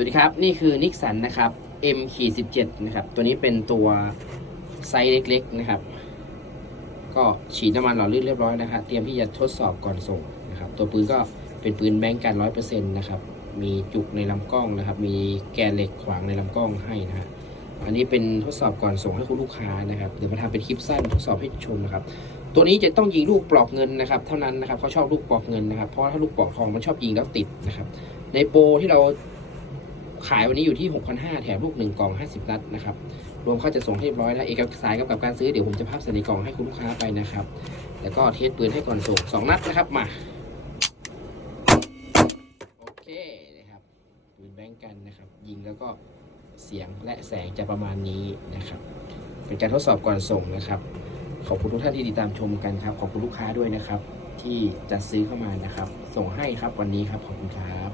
วัสดีครับ นี่คือนิกสันนะครับ M ขีด17นะครับ ตัวนี้เป็นตัวไซส์เล็กๆนะครับ ก็ฉีดน้ำมันหล่อลื่นเรียบร้อยนะครับเตรียมที่จะทดสอบก่อนส่งนะครับ ตัวปืนก็เป็นปืนแบงก์กันร้อยเปอร์เซ็นต์นะครับมีจุกในลำกล้องนะครับ มีแกนเหล็กขวางในลำกล้องให้นะฮะอันนี้เป็นทดสอบก่อนส่งให้คุณลูกค้านะครับเดี๋ยวมาทำเป็นคลิปสั้นทดสอบให้ชมนะครับ ตัวนี้จะต้องยิงลูกปลอกเงินนะครับ เท่านั้นนะครับเขาชอบลูกปลอกเงินนะครับ เพราะถ้าลูกปลอกทองมันชอบยิงแล้วติดนะครับ ในโปรที่เรา ขายวันนี้อยู่ที่ 6,500 แถมลูก 1 กล่อง 50นัดนะครับ รวมค่าจะส่งให้เรียบร้อยแล้วเอกสารกับกับการซื้อเดี๋ยวผมจะพับใส่ในกล่องให้คุณลูกค้าไปนะครับ แล้วก็เทสปืนให้ก่อนส่ง 2 นัดนะครับ มา โอเคนะครับ ปืนแบงกันนะครับ ยิงแล้วก็เสียงและแสงจะประมาณนี้นะครับ เป็นการทดสอบก่อนส่งนะครับ ขอบคุณทุกท่านที่ติดตามชมกันครับ ขอบคุณลูกค้าด้วยนะครับ ที่จัดซื้อเข้ามานะครับ ส่งให้ครับวันนี้ครับ ขอบคุณครับ